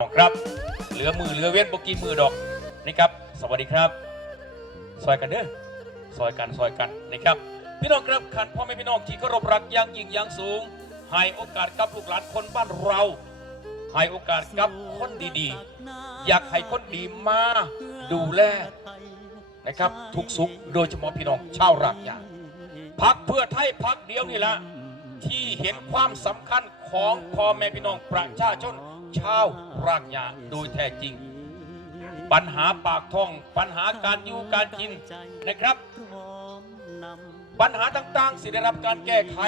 ครับ เหลือมือเหลือเว้นบกีมือดอกนะครับ สวัสดีครับ ซอยกันเด้อซอยกันซอยกันนะครับ พี่น้องครับขันพ่อแม่พี่น้องที่เคารพรักอย่างยิ่งอย่างสูง ให้โอกาสกับลูกหลานคนบ้านเรา ให้โอกาสกับคนดีๆ อยากให้คนดีมาดูแลนะครับ ทุกสุขโดยเฉพาะพี่น้องชาวรักอย่างพักเพื่อไทยพักเดียวนี่ละที่เห็นความสำคัญของพ่อแม่พี่น้องประชาชน ชาวรากหญ้าโดยแท้จริง ปัญหาปากท้อง ปัญหาการอยู่การกินนะครับ ปัญหาต่างๆ สิได้รับการแก้ไข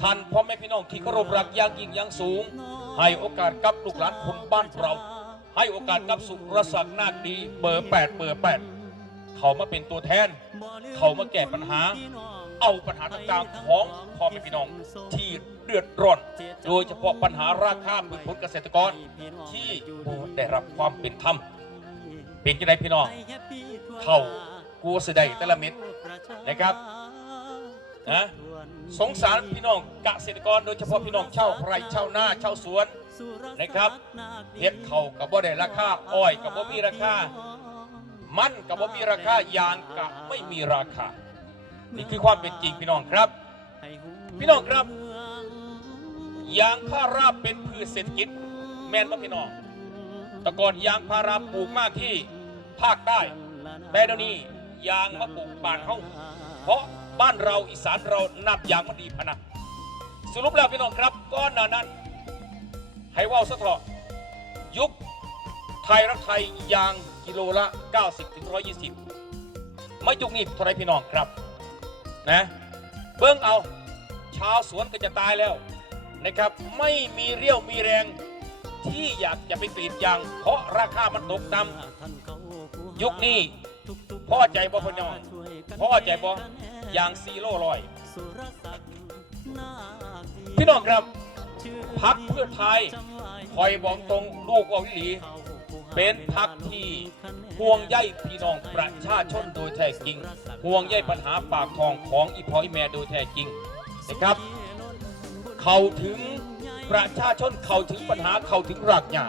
ท่านพ่อแม่พี่น้องที่เคารพรักอย่างยิ่งอย่างสูง ให้โอกาสกับลูกหลานคนบ้านเรา ให้โอกาสกับสุรศักดิ์นาคดีเบอร์8เบอร์8เขามาเป็นตัวแทน เขามาแก้ปัญหา เอาปัญหาต่างๆของพ่อแม่พี่น้องที่ เดือดร้อน โดยเฉพาะปัญหาราคาพืชผลเกษตรกรที่ได้รับความเป็นธรรมเป็นจังไดพี่น้องเขากลัวเสดแต่ละเม็ดนะครับนะสงสารพี่น้องเกษตรกรโดยเฉพาะพี่น้องเช่าไร่เช่าวนาเช่าสวนนะครับเฮ็ดเขากับบ่ได้ราคาอ้อยกับบ่มีราคา มันกับบ่มีราคายางกับไม่มีราคา นี่คือความเป็นจริงพี่น้องครับ พี่น้องครับ ยางพาราเป็นพืชเศรษฐกิจ แม่นบ่พี่น้องแต่ก่อนยางพาราปลูกมากที่ภาคใต้แต่เดี๋ยวนี้ยางมาปลูกบ้านเขาเพราะบ้านเราอีสานเรานับยางมันดีพนะสรุปแล้วพี่น้องครับก้อนหนานั้นให้ว่าวสะเถาะยุคไทยรักไทยยางกิโลละ 90ถึง120ไม่ยุคนี้เท่าไรพี่น้องครับนะเบิ้งเอาชาวสวนก็จะตายแล้ว นะครับ ไม่มีเรี่ยวมีแรง ที่อยากจะไปกรีดยาง เพราะราคามันตกต่ำยุคนี้พ่อใจบ่พอน้องพ่อใจบ่ยางซีโร่ลอย พี่น้องครับพักเพื่อไทยคอยบอกตรงลูกว่าวิลีเป็นพักที่ห่วงใยพี่น้องประชาชนโดยแท้จริง ห่วงใยปัญหาปากท้องของอีพอยแม่โดยแท้จริงนะครับ เขาถึงประชาชนเขาถึงปัญหาเขาถึงรากหญ้า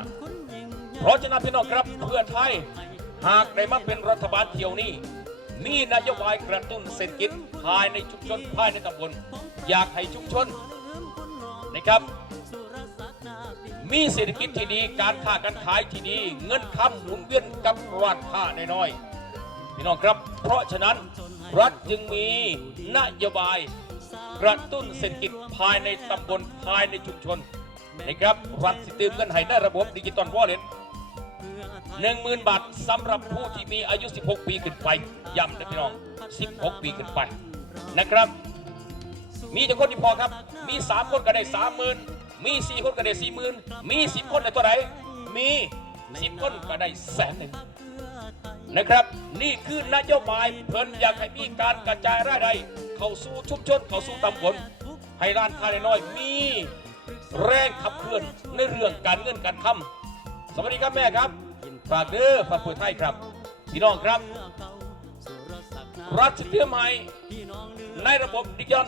เพราะฉะนั้นพี่น้องครับเพื่อไทยหากได้มาเป็นรัฐบาลเที่ยวนี้มีนโยบายกระตุ้นเศรษฐกิจภายในชุมชนภายในตำบลอยากให้ชุมชนนะครับ มีเศรษฐกิจที่ดีการค้าการขายที่ดี เงินคำหมุนเวียนกับร้านค้าน้อยๆพี่น้องครับ เพราะฉะนั้นรัฐจึงมีนโยบาย กระตุ้นเศรษฐกิจภายในตำบลภายในชุมชนนะครับรัฐสิติมเงินให้ได้ระบบดิจิตอลวอลเล็ตหนึ่งหมื่นบาทสำหรับผู้ที่มีอายุ 16 ปีขึ้นไปย้ำนะพี่น้อง 16 ปีขึ้นไปนะครับ มีแต่คนที่พอครับ มี 3 คนก็ได้ 30,000 มี 4 คนก็ได้ 40,000 มี 10 คนได้ตัวไหนมี 10 คนก็ได้แสนหนึ่งนะครับ นี่คือนโยบายเพิ่นอยากให้มีการกระจายรายได้ เข้าสู่ชุมชนเข้าสู่ตำบลให้ร้านค้าน้อยมีแรงขับเคลื่อนในเรื่องการเงินการคำสวัสดีครับแม่ครับฝากเด้อฝากเพื่อไทยครับ พี่น้องครับ รัฐเตรียมให้ในระบบดิจิตอล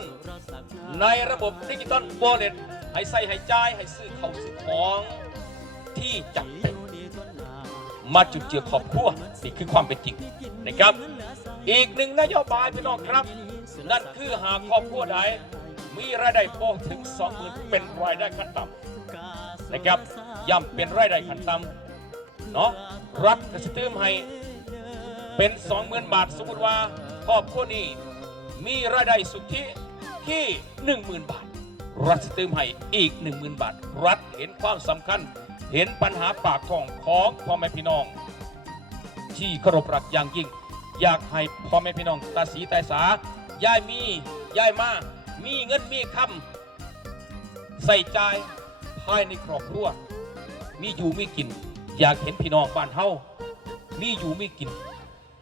ในระบบดิจิตอลวอลเล็ตให้ใส่ให้จ่ายให้ซื้อเขาวซื้อของที่จำเป็นมาจุดเจือขอบครัวนี่คือความเป็นจริงนะครับ อีกหนึ่งนโยบายพี่น้องครับ นั่นคือหากครอบครัวใดมีรายได้พอถึง 20,000 เป็นรายได้ขั้นต่ำนะครับย้ำเป็นรายได้ขั้นต่ำเนาะรัฐก็จะเติมให้เป็น 20,000 บาทสมมติว่าครอบครัวนี้มีรายได้สุทธิที่ 10,000 บาท รัฐจะเติมให้อีก 10,000 บาท รัฐเห็นความสำคัญ เห็นปัญหาปากท้องของพ่อแม่พี่น้อง ที่เคารพรักอย่างยิ่ง อยากให้พ่อแม่พี่น้องตาสีตาสา ยายมียายมา มีเงินมีคำใส่ใจภายในครอบครัว มีอยู่มีกิน อยากเห็นพี่น้องบ้านเฮามีอยู่มีกิน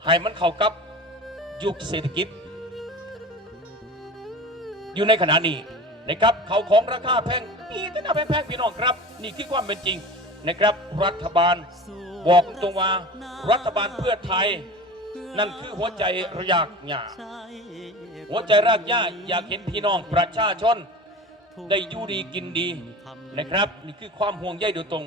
ให้มันเข้ากับยุคเศรษฐกิจ อยู่ในขณะนี้นะครับเขาของราคาแพงมีแต่หน้าแพงๆพี่น้องครับ นี่คือความเป็นจริงนะครับ รัฐบาลบอกตรงว่ารัฐบาลเพื่อไทย นั่นคือหัวใจระยากหญ้าหัวใจรากหญ้าอยากเห็นพี่น้องประชาชน ได้อยู่ดีกินดีนะครับ นี่คือความห่วงใยโดยตรง